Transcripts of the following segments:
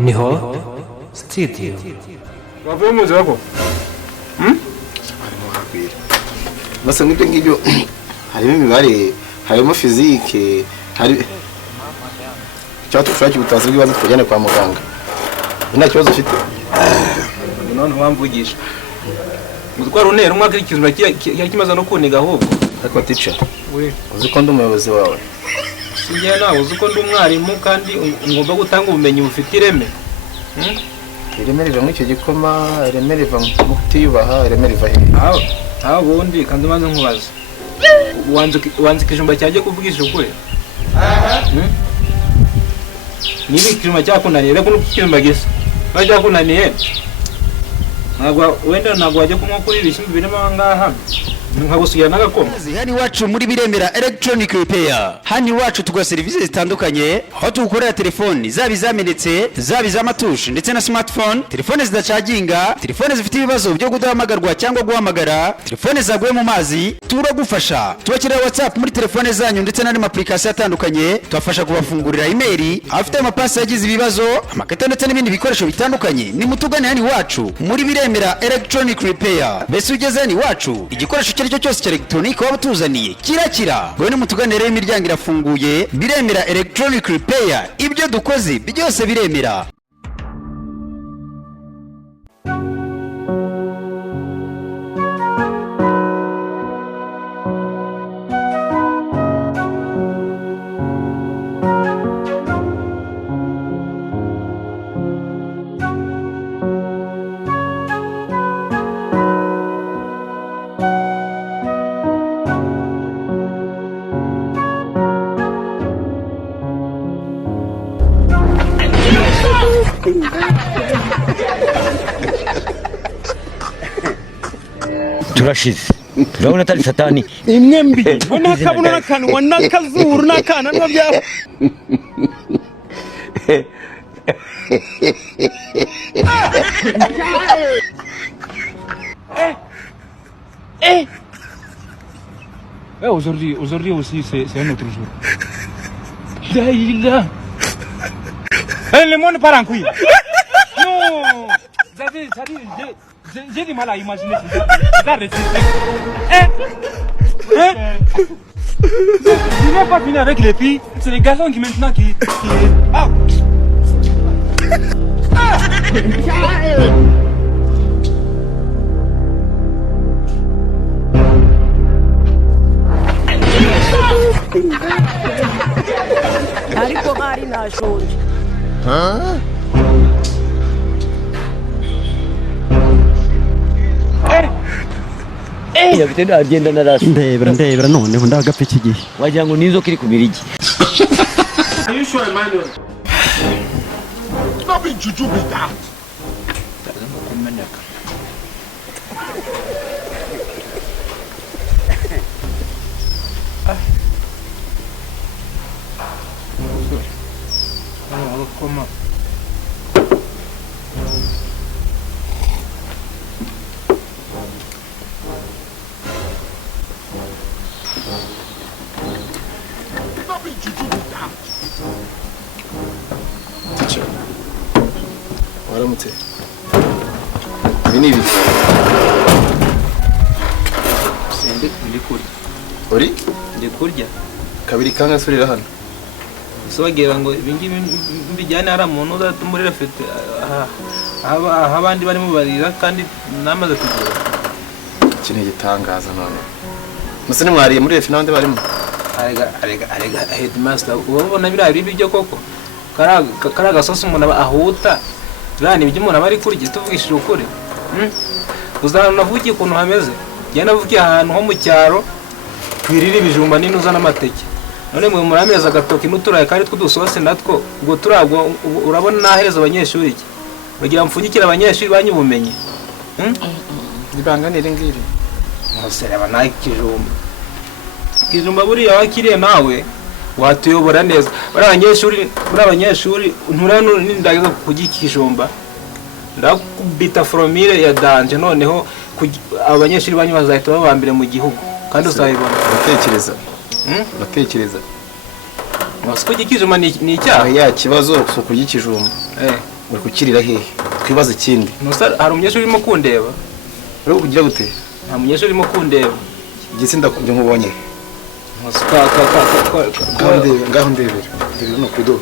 niho studio. Wavuye muzi wako? Harimo habira. Basa ngibyo ngibyo harimo imibare, harimo physique, hari cyato ushaka ubutazi bw'ibanze twajyane kwa muganga. Nta kibazo ufite. None wamvugisha. Mutwara unera umwaka ikizuma kimaze no kuniga ahubwo. Ariko teacher. We, uzi ko ndi umuyobozi wawe. singiye nawe uzi ko ndi umwarimu kandi ngomba gutanga ubumenyi bufite ireme. Ireme riva mu icyo gikoma, ireme riva mu kutiyubaha, ireme riva he? Aho bundi kandi maze nkubaza. Wanze kijumba cyaje kuvugisha ukuri. Niba ikijumba cyakunaniye reko n'ikijumba gisa. Bajya kunaniye. Ntabwo wajya kunywa kuri ibishyimbo birimo ngaha. Nkagusigira n'agakoma. Hani wacu muri Biremera Electronic Repair. Hani wacu tuga services zitandukanye, aho tugukorera telefoni zaba izamenetse, zaba iz'amatushe ndetse na smartphone, telefone zidacaginga, telefone zifite ibibazo byo kudahamagarwa cyangwa guhamagara, telefone zaguye mu mazi, turagufasha. Tubakirira WhatsApp muri telefone zanyu ndetse n'andi application atandukanye, tubafasha kubafungurira email, afite amapasi yagize ibibazo, amakata ndetse n'ibindi bikoresho bitandukanye. Ni mutugane hani wacu muri Biremera Electronic Repair. Bese ugeze hani wacu, igikoresho cyo cyose cya electronic waba tuzaniye kirakira. Bone mutuganire imiryango irafunguye. Biremera Electronic Repair, ibyo dukoze byose biremera. turashize urabona atari satani imwe mbi n'akabona n'akanwa n'akazuru n'akana n'abya aujourd'hui aussi c'est un autre jour. Daïla. Le monde part en couille. Non. J'ai du mal à imaginer ça. Tu n'as pas fini avec les filles, c'est les garçons qui maintenant qui... Ah. Ariko hari nashonje. ya bitendo agenda narasi ndebera noneho ndagapfa iki gihe wagira ngo nizo kiri kubirigi. Are you sure, Emmanuel? Not be juju be that. Come on. Not be juju be that. Teacher. Waramutse. Ibi ni ibi. Sende ndikurya. Uri? Ndikurya. Kabiri kanga surira hano. So wagira ngo ibingibi mbijyane hari umuntu muri refete abandi barimo barira kandi namaze kugura. Kine gitangaza none. Muse ni mwariye muri refe n'abandi barimo. Arega headmaster ubona birari byo koko. Karaga sosi umuntu ahuta. Rani ibyo umuntu bari kurya tuvugishije ukuri. Uzana navugiye ukuntu hameze. Jya navugiye ahantu ho mu cyaro kwirira ibijumba n'intuza n'amateke. None mwe murameza agatoki n'uturaye kandi tw'udusose natwo ubwo turabwo urabona nahereza abanyeshuri iki bagira mfungikira abanyeshuri banyubumenye Nibanganire ngiri. Musere abanaye kijumba buriya wakiriye nawe watuyobora neza bari abanyeshuri nturano n'indageza kugikijumba ndakubita fromire ya danje noneho abanyeshuri banyu bazahita babambire mu gihugu kandi uzayibona Batekereza. Wasiko gikijuma ni icyaha ya kibazo so kugikijuma. uri kukirira hehe twibaze ikindi nusa hari umunyeshuri urimo kundeba uri kugira gute nta munyeshuri urimo kundeba igitsinda kunje nkubonye ngaho ndebera no kwido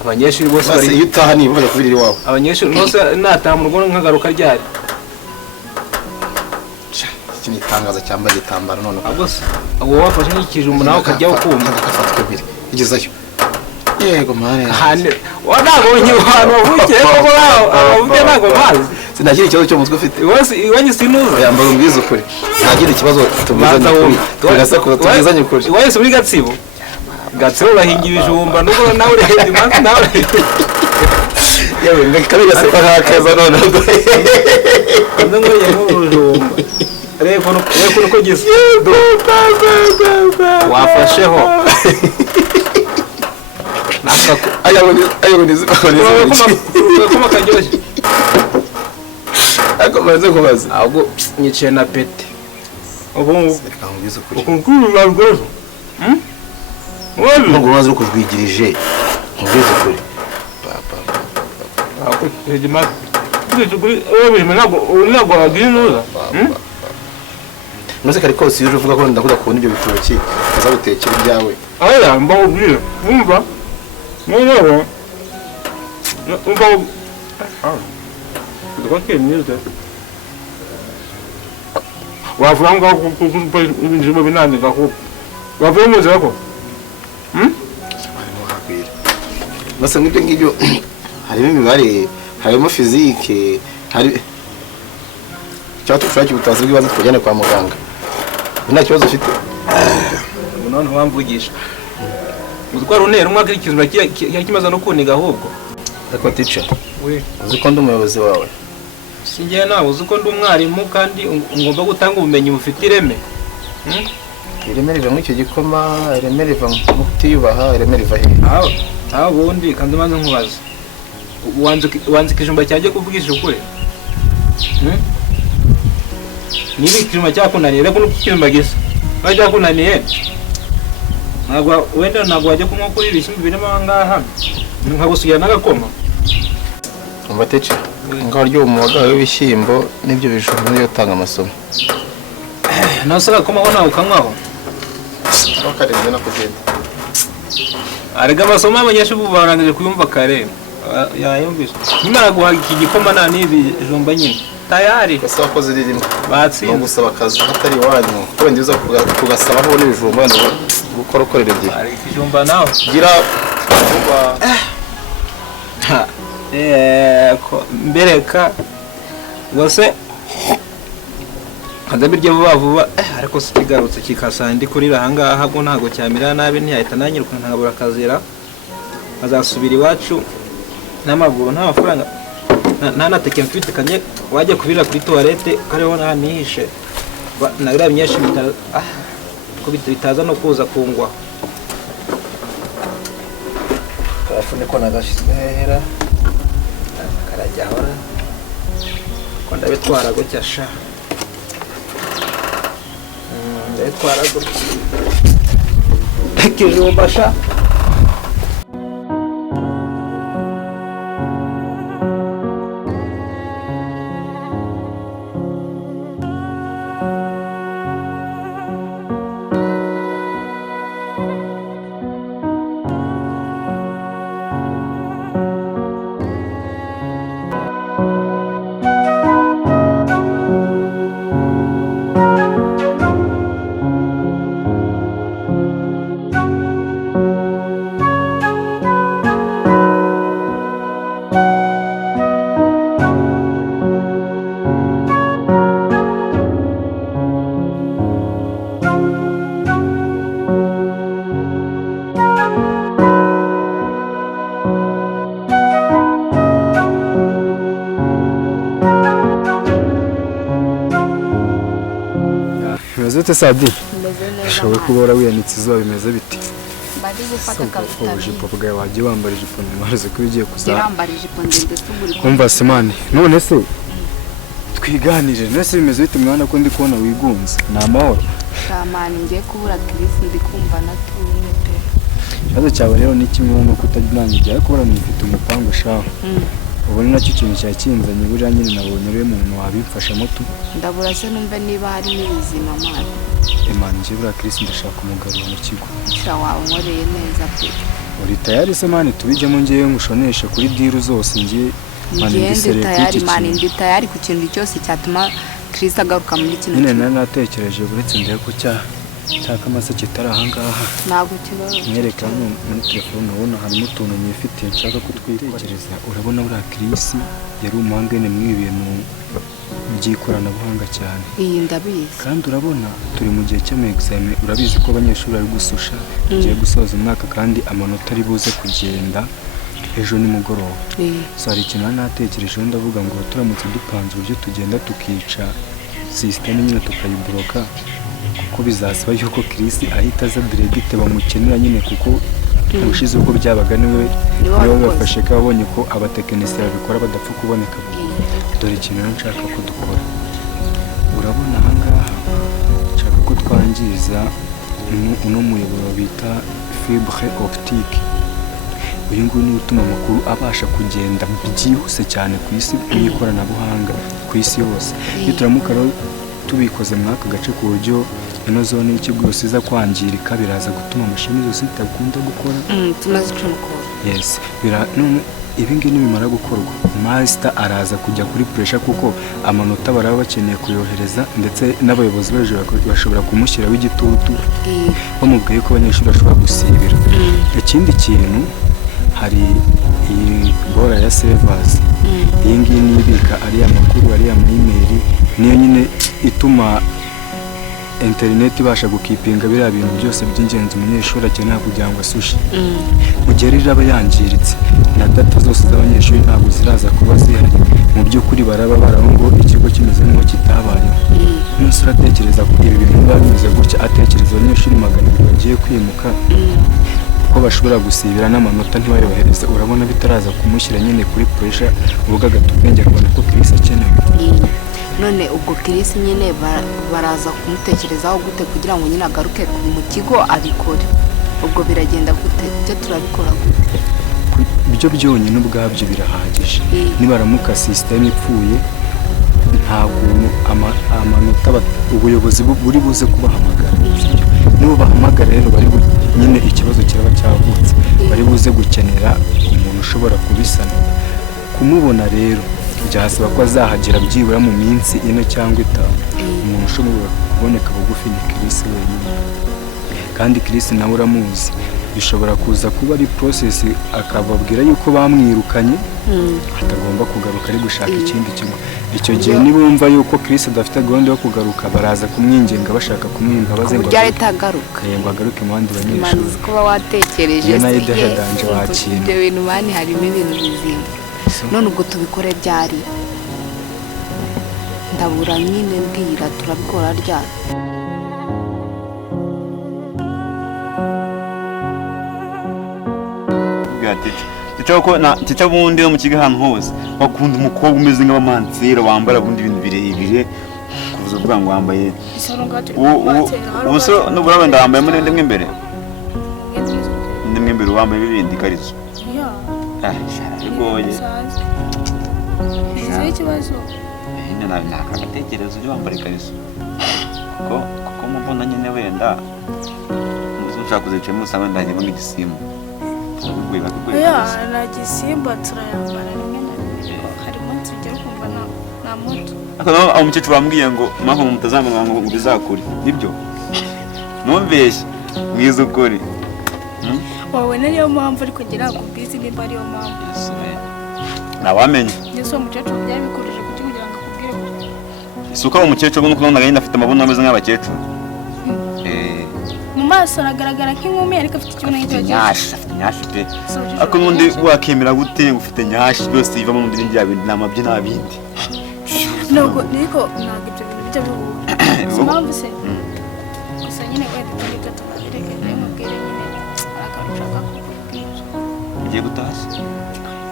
abanyeshuri bose bari iyo utaha niba bajya kubirira iwawe abanyeshuri bose nataha mu rugo nkagaruka ryari iki ni itangazo cyambaye igitambaro none abose wowe wafashe n'ikijumba nawe ukajyaho kumva agafata kabiri igezayo yego mane hane wanabonye abantu bavukiye ko abavukiye ntabwo bazi sinagira ikibazo cyo mutwe ufite wose iwanyu sinuza yambara umbizo ukuri ntagira ikibazo tubizanye ukuri wese muri Gatsibo urahinga ibijumba nubwo nawe urahinga imanza nawe yewe mbekabira se bakakaza none kandi ngo yemo urujumba reko nuko gisa wafasheho ayaboneze kuma karyoshye ako maze kubaza ahubwo nyicaye na pete ubu ukambiza ukuri ukukuru rwose nubwo umaze kujwigirije umbiza ukuri ako hejima kuri ntabwo wagira inuza Nose kari kose yuje uvuga ko ndakunda kubona ibyo bitoki kaza gutekera ibyawe aya mbaho bwira umva nero umva ndakake nyize wavanga ibintu binani gako wavumeze ko Nose ngibyo ngibyo harimo imibare harimo physique hari cyato ushaki butazi bw'ibanze twajyane kwa muganga nta kibazo ufite none wamvugisha uzwara unera umwaka ikizuma kimaze no kuniga ahubwo ariko teacher we uzi ko ndi umuyobozi wawe singiye nawe uzi ko ndi umwarimu kandi ngomba gutanga ubumenyi bufite ireme ireme riva muri icyo gikoma ireme riva mu kutiyubaha ireme riva he aho bundi kandi maze nkubaza wanze kijumba cyaje kuvugisha ukuri niba ikijumba cyakunaniye reka n'ikijumba gisa bajya kunaniye ntabwo wenda ntabwo wajya kunywa kuri ibishyimbo birimo ahangaha nkagusigira n'agakoma umva teacher ngaho ryo umuwaga w'ibishyimbo n'ibyo bijumba niyo tanga amasomo nawe se agakoma ko nawe ukanywaho bakarenze no kugenda arega amasomo y'abanyeshuri ubu barangije kuyumva kare yayumvise nimara guhaga iki gikoma nta n'ibijumba nyine tayari basaba ko ziri rimwe batsinze no gusaba akazi atari iwanyu wenda uza kugasaba aho n'ibijumba wenda gukora ukorera igihe ari ikijumba nawe gira vuba mbereka rwose nkadabirya vuba vuba ariko si kigarutse kikasanga ndi kurira ahangaha bwo ntabwo cyamira nabi ntiyahita nanyiruka nkabura akazira azasubira iwacu n'amaguru nta mafaranga nta na teke mfite kanye wajya kubira kuri toilette kariho nta nihishe nagira myinshi bitaza no kuza kungwa karafune ko nagashizwe hera karajya hora ko ndabitwara gutya sha ndabitwara gutya kijumba sha Bimeze Sadi? Ushobora kuba warawiyanitse izuba bimeze biti? Bari gufata kabuta. Ujipo bwawe wagiye wambara ijipo ndemaze ko ugiye kuza. Yambara ijipo ndende tuguri. Umva Simani, none se twiganire nese bimeze bite mwana ko ndi kubona wigunze. Na mahoro. Samani ngiye kubura Chris ndi kumva natuye pe. ikibazo cyawe rero ni kimwe no kutagirangira ariko bora nifite umupango shaho ubu ni nacyo kintu cyakinzanye buriya nyine nabonye rero umuntu wabimfashamo tu ndabura se numve niba harimo ibizima mwana Imana nje buriya Chris ndashaka umugarura mu kigo sha wawe nkoreye neza pe uri tayari se mani tubijyemo ngewe ngushoneshe kuri diru zose ngiye ngende tayari mani ndi tayari ku kintu cyose cyatuma Chris agaruka muri kino nyine nari natekereje buretse ndebe ko cyaka amase kitari ahangaha ntabwo kibazo nyereka hano muri telefone ubona harimo utuntu nyifite nshaka kutwitekereza urabona buriya Chris yari umuhangane mw'ibi bintu by'ikoranabuhanga cyane iyi ndabizi kandi urabona turi mu gihe cy'amexame urabizi ko abanyeshuri bari gususha tugiye gusoza umwaka kandi amanota ari buze kugenda ejo nimugoroba so hari ikintu natekerejeho ndavuga ngo turamutse dupanze uburyo tugenda tukica sisiteme nyine tukayiboroka kuko bizasaba yuko Chris ahita aza diregite bamukenera nyine kuko ubushize ubwo byabaga niwe bafashe ko babonye ko abatekinisiye babikora badapfa kuboneka dore ikintu nshaka ko dukora urabona ahangaha nshaka ko twangiza uno muyoboro bita fibre optique uyu nguyu ni utuma amakuru abasha kugenda byihuse cyane ku isi n'ikoranabuhanga ku isi yose iyo turamuka tubikoze muri aka gace ku buryo ino zone y'ikigo yose iza kwangirika biraza gutuma amashini zose zitakunda gukora tunazicumukura yes none ibi ngibi bimara gukorwa master araza kujya kuri pressure kuko amanota baraba bakeneye kuyohereza ndetse n'abayobozi bashobora kumushyiraho igitutu bamubwiye ko abanyeshuri bashobora gusibira ikindi kintu hari iyi bora ya servers iyi ngiyi nibika ari amakuru ari email niyo nyine ituma internet ibasha gukipinga biriya bintu byose by'ingenzi umunyeshuri akenera kugira ngo asushe mu gihe rero aba yangiritse na data zose z'abanyeshuri ntabwo ziraza kuba zihari mu by'ukuri baraba baraho ngo ikigo kimeze nk'uko kitabayeho umunsi uratekereza ko ibi bintu biba bimeze gutya atekereza abanyeshuri 200 bagiye kwimuka ko bashobora gusibira n'amanota ntibayohereze urabona bitaraza kumushyira nyine kuri pressure uvuga gatubwenge akabona ko Chris akenewe none ubwo Chris nyine baraza kumutekerezaho gute kugira ngo nyine agaruke mu kigo abikore ubwo biragenda gute byo turabikora gute ibyo byonyine ubwabyo birahagije nibaramuka system ipfuye ntabwo amanota ubuyobozi buri buze kubahamagara nibo bahamagara rero bari nyine ikibazo kiraba cyavutse bari buze gukenera umuntu ushobora kubisana kumubona rero byasaba ko azahagera byibura mu minsi 4 cyangwa 5 umuntu ushobora kuboneka bugufi ni Chris wenyine kandi Chris nawe uramuzi bishobora kuza kuba ari process akababwira yuko bamwirukanye atagomba kugaruka ari gushaka ikindi kigo icyo gihe nibumva yuko Chris adafite gahunda yo kugaruka baraza kumwingenga bashaka kumwimba baze ngo agaruka ngo agaruke mu bandi banyeshuri maze kuba watekereje se wakintu ibyo bintu mani harimo ibintu bizima none ubwo tubikore byari ndabura nyine mbwira turabikora ryari tita bundi no mu kigo ahantu hose bakunda umukobwa umeze nk'abamansera wambara bundi ibintu birebire kuvuza uvuga ngo wambaye ubuso n'ubura wenda wambaye muri ndemwe imbere wambaye ibindi karizo bigoye ikibazo nakatekerezo ujye wambara ikariso kuko mubona nyine wenda ushaka kuzicamo usanga wenda hanyuma nk'igisimba na gisimba turayambara rimwe na rimwe harimo tugera kumva na moto aho umukecuru wambwiye ngo mpamvu mutazamenya ngo bizakure nibyo numveshye mwiza ukuri wowe niyo mpamvu ariko ngira ngo mbizi nimba ariyo mpamvu ntawamenya yesu umukecuru byabikoreje kugira ngo akubwire gutya isuka umukecuru nuko none agenda afite amabuno ameze nk'abakecuru mu maso aragaragara nk'inkumi ariko afite ikibuno nk'icyo nyashi pe ariko n'undi wakemera gute ufite nyashi byose biva mu ndimi bya bindi namabye nabindi nubwo niko ntabwo ibyo bintu bijya bihura impamvu se gusa nyine wenda tugita tunabireke mubwire nyine arakarushaga kubwira ugiye gutaha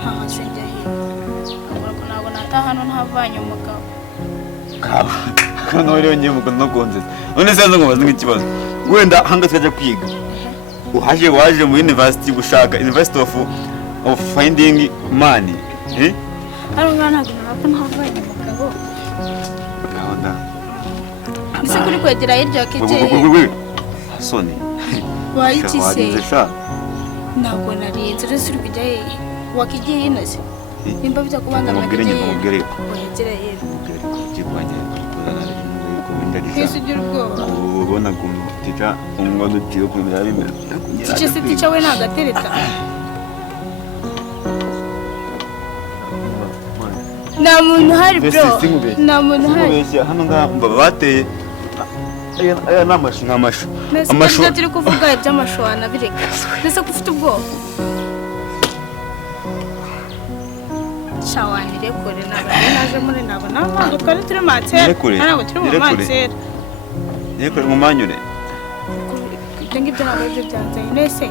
ntaho se njya hirya ko nabona ataha hano ntavanye umugabo ko nawe rero ngiye mukunda no konzeza none se ngo bazinga ikibazo wenda hanga tukajya kwiga waje mu university gushaka University of Finding Money Hano mwana ntabwo navaye umugabo gahunda Nise kuri kwegera hirya keke Soni Wayikise Ntabwo narinze rese uri kujya wakigiye inose Nimba bijya kubanga mubwire wegera yero kigwanye Yesu girubwo ubona kuntu tica umwana utiyo kumira bimera Tice se tice we nagatereta Na muntu hari bro na muntu hari hano ngamba bateye aya namashu amashu turi kuvuga iby'amashu anabireka nese kufite ubwo Shawanire kore naje muri nabo ntabwo twari turi matera ntabwo turi mu matera Yekore mu manyure Ibyo ntabwo byanze nese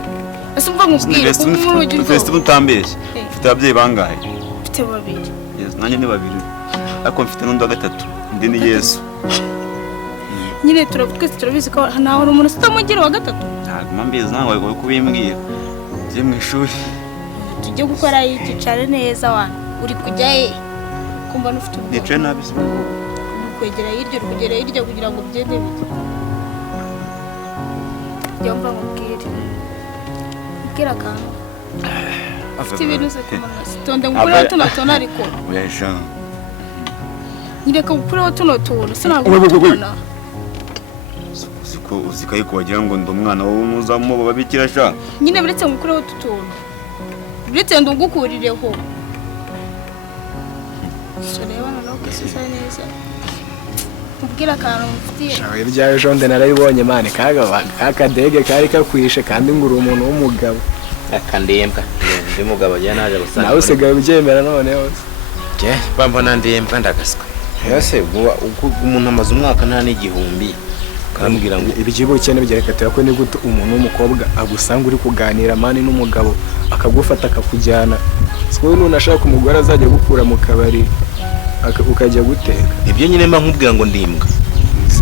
ese umva nkubwire ko umuntu ugira festival utambeshye mfite ababyeyi bangahe mfite babiri nanjye ni babiri ariko mfite n'undi wa gatatu ndi ni Yesu nyine twese turabizi ko naho uri umuntu utamugira wa gatatu ntabwo mbizi nawe wari kubimbwira tujye mu ishuri tujye gukora ikicare neza wana uri kujya kumva n'ufite ubwoba nicaye nabi se kwegera hirya kugira ngo byende bite yumva nkubwira akantu afite ibintu se kumana sitonde ngukuriho tuno tuntu ariko wesha nyireka ngukuriho tuno tuntu sinagukubona uzikaye kubagira ngo ndi umwana w'umuzamu babikira sha nyine biretse ngukuriho tutuntu biretse ndungukurireho so reba no kwisisa neza ubwira akantu mfitiye shawe ibyawe jonde narabibonye mane kakadege kari kakwishe kandi ngura umuntu w'umugabo akandembwa ndi mugabo je naje gusanga nawe usigaye ubyemera none hose je bambona ndembwa ndagaswa yose umuntu amaze umwaka nta n'igihumbi karamubwira ngo ibigibo cyane byerekatira ko ni gute umuntu w'umukobwa agusanga uri kuganira mane n'umugabo akagufata akakujyana siko nunashaka umugore azajya gukura mu kabari ukajya guteka ibyo nyine mba nkubwira ngo ndimbwa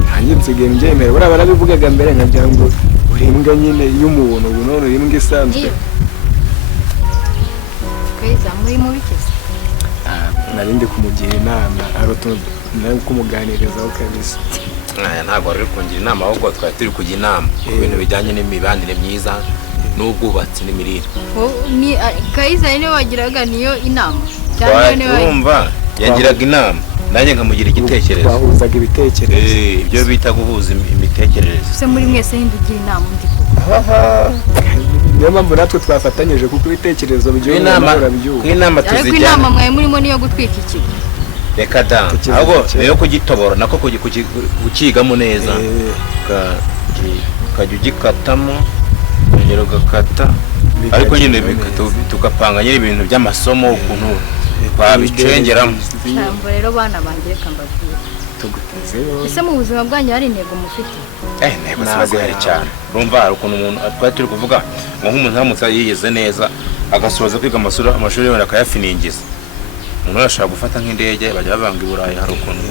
nanjye nsigaye mbyemera buriya barabivugaga mbere nkagira ngo urimbwa nyine y'umuntu ubu none urimbwa isanzwe Kaiza muri mu bikese narindi kumugira inama nari kumuganirizaho kabisa ntabwo rero kungira inama ahubwo twari turi kujya inama ku bintu bijyanye n'imibanire myiza n'ubwubatsi n'imirire Kaiza niwe wagiraga niyo inama urumva yagiraga inama nanjye nkamugira igitekerezo twahuzaga ibitekerezo ibyo bita guhuza imitekerereze se muri mwese hindugira inama ndi niyo mpamvu natwe twafatanyije kuko ibitekerezo by'inama ariko inama mwaye murimo niyo gutwika ikigo reka da ahubwo niyo kugitobora nako kukigamo neza ukajya ugikatamo ukongera ugakata ariko nyine tugapanga nyine ibintu by'amasomo ukuntu babicengeramo ntabwo rero bana banjye reka mbabwire ese mu buzima bwanyu hari intego mufite intego zihari cyane urumva hari ukuntu umuntu twari turi kuvuga ngo nk'umuntu aramutse yiyize neza agasoza kwiga amashuri yose akayafiningiza umuntu arashaka gufata nk'indege bajya bavanga i Burayi hari ukuntu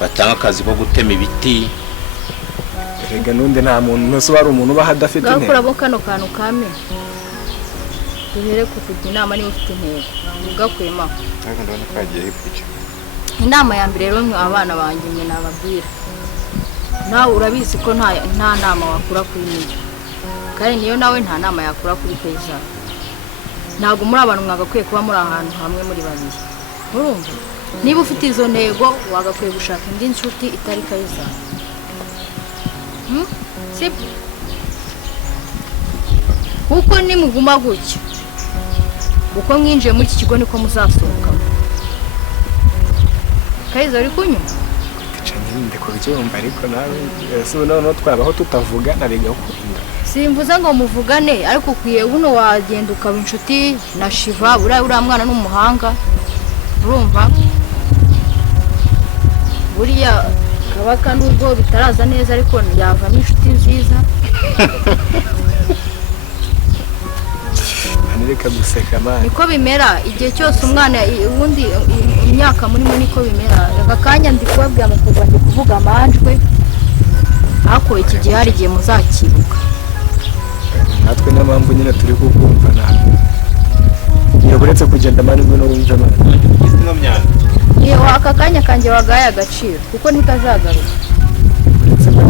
batanga akazi ko gutema ibiti rega nundi nta muntu nose bari umuntu uba hadafite intego gakurabo kano kantu kame duhere kujya inama niba ufite intego ugakuyemo ariko ndabona kagiye hipfike inama ya mbere rero abana banjye mwe nababwira nawe urabizi ko nta nama wakura kuri niyo kandi niyo nawe nta nama yakura kuri Kaiza ntabwo muri abantu mwagakwiye kuba muri ahantu hamwe muri babiri urumva niba ufite izo ntego wagakwiye gushaka indi nshuti itari Kaiza sibyo kuko nimuguma gutya uko mwinjiye muri iki kigo niko muzasohokamo Kaiza uri kunyuma ndiko byumva ariko nawe ese none twabaho tutavugana bigakunda simvuze ngo muvugane ariko kwiye buno wagenda ukaba inshuti na Shiva uriya mwana n'umuhanga urumva buriya kabaka nubwo bitaraza neza ariko yavamo inshuti nziza reka guseka mani niko bimera igihe cyose umwana ubundi imyaka murimo niko bimera aka kanya ndi kubabwira mukobwa ndi kuvuga amanjwe ariko iki gihe hari igihe muzakibuka natwe niyo mpamvu nyine turi kukumva nawe iyo uretse kugenda mani no wumva mani izino myanda iyo aka kanya kanjye wagaye agaciro kuko ntikazagaruka uretse ko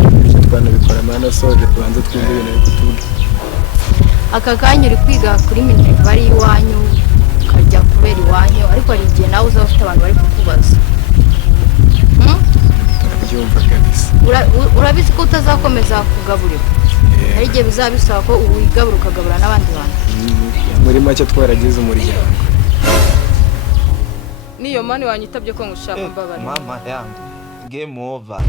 twanabikora mani soje tubanze twumve ibintu biri kutubwira aka kanya uri kwiga kuri minervari iwanyu ukajya kubera iwanyu ariko hari igihe nawe uzaba ufite abantu bari kukubaza turabyumva kabisa urabizi ko utazakomeza kugaburira hari igihe bizaba bisaba ko wigabura ukagabura n'abandi bantu muri make twaragize umuryango niyo mani wanyitabye ko ngushaka mbabara mama yangu game over